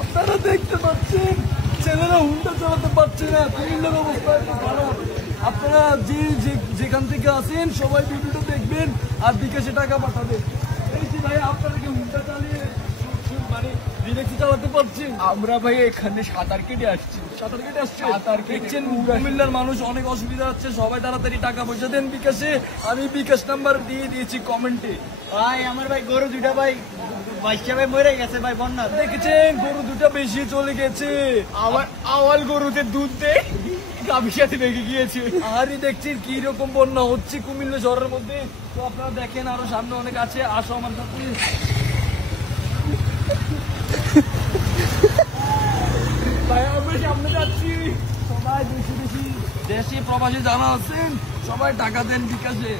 আপনারা দেখতে পাচ্ছেন ছেলেরা হুন্ডা চালাতে পারছে না, কুমিল্লার অবস্থা খারাপ। আপনারা যেখান থেকে আসেন সবাই ভিডিওটা দেখবেন আর বিকাশে টাকা পাঠাবেন। এই যে ভাই আপনারা কি হুন্ডা চালিয়ে মানে রিলেক্সে চালাতে পারছেন? আমরা ভাই এখানে সাঁতার কেটে আসছি। সাঁতার কেটে আসছে। সাঁতার কেটে দেখছেন কুমিল্লার মানুষ অনেক অসুবিধা হচ্ছে, সবাই তাড়াতাড়ি টাকা পয়সা দেন বিকাশে। আমি বিকাশ নাম্বার দিয়ে দিয়েছি কমেন্টে। ভাই আমার ভাই গরু দুইটা ভাই বাচ্চা ভাই মরে গেছে ভাই বন্যা। দেখেছেন গরু দুটা বেশি চলে গেছে। আমার আওয়াল গরুতে দুধ দেয় গাভীর সাথে লেগে গিয়েছে। আরই দেখছি কি রকম বন্যা হচ্ছে কুমিল্লা শহরের মধ্যে। তো আপনারা দেখেন আরো সামনে অনেক আছে, আসো আমার সাথে। ভাই আমরা সামনে যাচ্ছি। সবাই বেশি বেশি দেশি প্রবাসী যারা আছেন সবাই টাকা দেন বিকাশে।